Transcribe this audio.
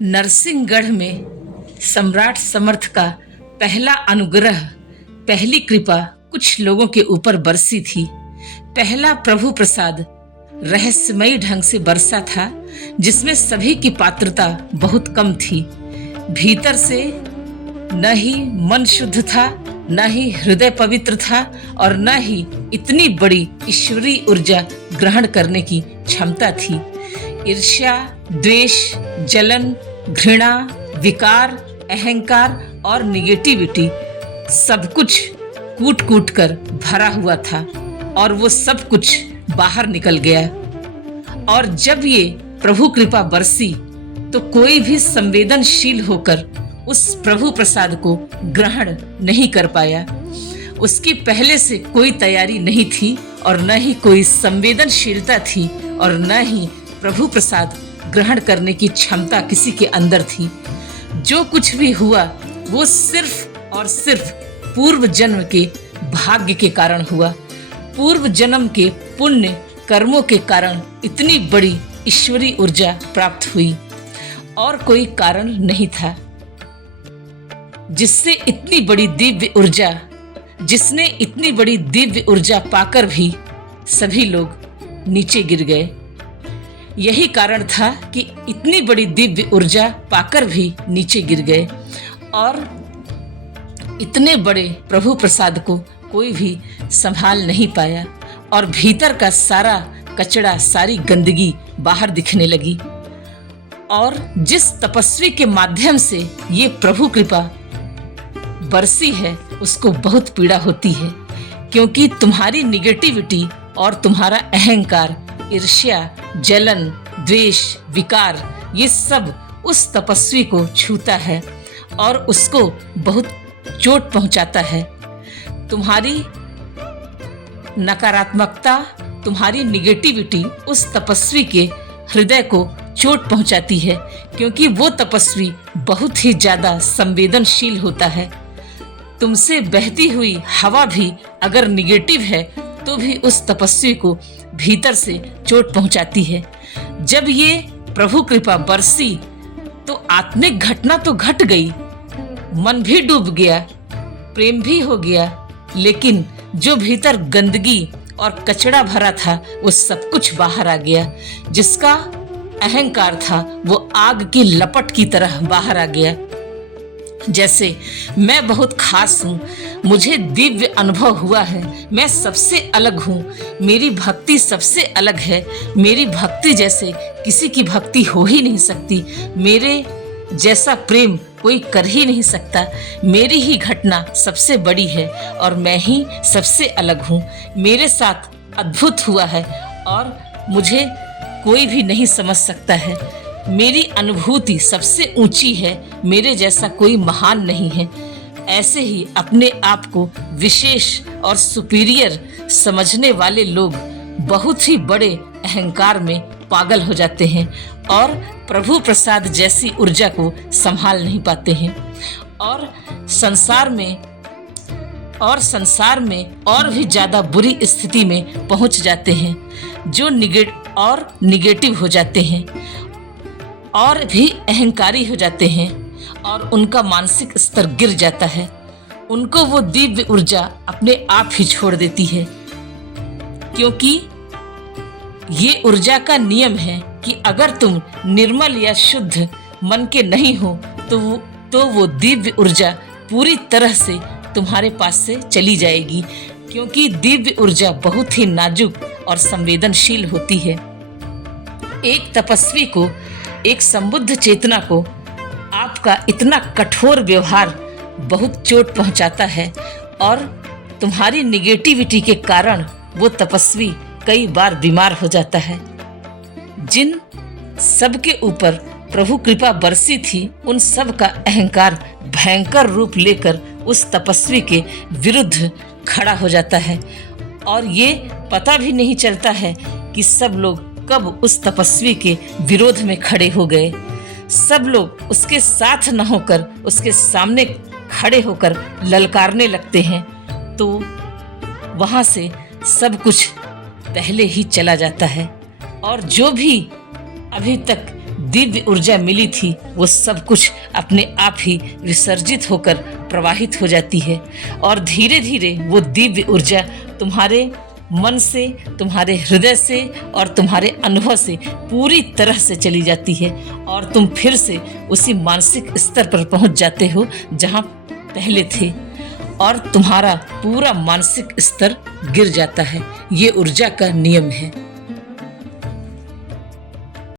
नरसिंहगढ़ में सम्राट समर्थ का पहला अनुग्रह, पहली कृपा कुछ लोगों के ऊपर बरसी थी। पहला प्रभु प्रसाद रहस्यमयी ढंग से बरसा था, जिसमें सभी की पात्रता बहुत कम थी। भीतर से न ही मन शुद्ध था, न ही हृदय पवित्र था और न ही इतनी बड़ी ईश्वरीय ऊर्जा ग्रहण करने की क्षमता थी। ईर्ष्या, द्वेष, जलन, घृणा, विकार, अहंकार और निगेटिविटी सब कुछ कूट कूट कर भरा हुआ था और वो सब कुछ बाहर निकल गया। और जब ये प्रभु कृपा बरसी तो कोई भी संवेदनशील होकर उस प्रभु प्रसाद को ग्रहण नहीं कर पाया। उसकी पहले से कोई तैयारी नहीं थी और न ही कोई संवेदनशीलता थी और न ही प्रभु प्रसाद ग्रहण करने की क्षमता किसी के अंदर थी। जो कुछ भी हुआ वो सिर्फ और सिर्फ पूर्व जन्म के भाग्य के कारण हुआ। पूर्व जन्म के पुण्य कर्मों के कारण इतनी बड़ी ईश्वरीय ऊर्जा प्राप्त हुई और कोई कारण नहीं था जिसने इतनी बड़ी दिव्य ऊर्जा पाकर भी सभी लोग नीचे गिर गए। यही कारण था कि इतनी बड़ी दिव्य ऊर्जा पाकर भी नीचे गिर गए और इतने बड़े प्रभु प्रसाद को कोई भी संभाल नहीं पाया और भीतर का सारा कचरा, सारी गंदगी बाहर दिखने लगी। और जिस तपस्वी के माध्यम से ये प्रभु कृपा बरसी है उसको बहुत पीड़ा होती है, क्योंकि तुम्हारी निगेटिविटी और तुम्हारा अहंकार, ईर्ष्या, जलन, द्वेष, विकार ये सब उस तपस्वी को छूता है और उसको बहुत चोट पहुंचाता है। तुम्हारी नकारात्मकता, तुम्हारी निगेटिविटी उस तपस्वी के हृदय को चोट पहुंचाती है, क्योंकि वो तपस्वी बहुत ही ज्यादा संवेदनशील होता है। तुमसे बहती हुई हवा भी अगर निगेटिव है तो भी उस तपस्वी को भीतर से चोट पहुंचाती है। जब ये प्रभु कृपा बरसी तो आत्मिक घटना तो घट गई, मन भी डूब गया, प्रेम भी हो गया, लेकिन जो भीतर गंदगी और कचरा भरा था वो सब कुछ बाहर आ गया। जिसका अहंकार था वो आग की लपट की तरह बाहर आ गया। जैसे मैं बहुत खास हूँ, मुझे दिव्य अनुभव हुआ है, मैं सबसे अलग हूँ, मेरी भक्ति सबसे अलग है, मेरी भक्ति जैसे किसी की भक्ति हो ही नहीं सकती, मेरे जैसा प्रेम कोई कर ही नहीं सकता, मेरी ही घटना सबसे बड़ी है और मैं ही सबसे अलग हूँ, मेरे साथ अद्भुत हुआ है और मुझे कोई भी नहीं समझ सकता है, मेरी अनुभूति सबसे ऊंची है, मेरे जैसा कोई महान नहीं है। ऐसे ही अपने आप को विशेष और सुपीरियर समझने वाले लोग बहुत ही बड़े अहंकार में पागल हो जाते हैं और प्रभु प्रसाद जैसी ऊर्जा को संभाल नहीं पाते हैं और संसार में और भी ज्यादा बुरी स्थिति में पहुंच जाते हैं, जो निगेटिव हो जाते हैं और भी अहंकारी हो जाते हैं और उनका मानसिक स्तर गिर जाता है। उनको वो दिव्य ऊर्जा अपने आप ही छोड़ देती है, क्योंकि ये ऊर्जा का नियम है कि अगर तुम निर्मल या शुद्ध मन के नहीं हो तो वो दिव्य ऊर्जा पूरी तरह से तुम्हारे पास से चली जाएगी, क्योंकि दिव्य ऊर्जा बहुत ही नाजुक और संवेदनशील होती है। एक तपस्वी को, एक संबुद्ध चेतना को आपका इतना कठोर व्यवहार बहुत चोट पहुंचाता है और तुम्हारी निगेटिविटी के कारण वो तपस्वी कई बार बीमार हो जाता है। जिन सब के ऊपर प्रभु कृपा बरसी थी उन सब का अहंकार भयंकर रूप लेकर उस तपस्वी के विरुद्ध खड़ा हो जाता है और ये पता भी नहीं चलता है कि सब लोग कब उस तपस्वी के विरोध में खड़े हो गए। सब लोग उसके साथ न होकर उसके सामने खड़े होकर ललकारने लगते हैं, तो वहां से सब कुछ पहले ही चला जाता है और जो भी अभी तक दिव्य ऊर्जा मिली थी वो सब कुछ अपने आप ही विसर्जित होकर प्रवाहित हो जाती है और धीरे धीरे वो दिव्य ऊर्जा तुम्हारे मन से, तुम्हारे हृदय से और तुम्हारे अनुभव से पूरी तरह से चली जाती है और तुम फिर से उसी मानसिक स्तर पर पहुंच जाते हो जहां पहले थे और तुम्हारा पूरा मानसिक स्तर गिर जाता है। ये ऊर्जा का नियम है।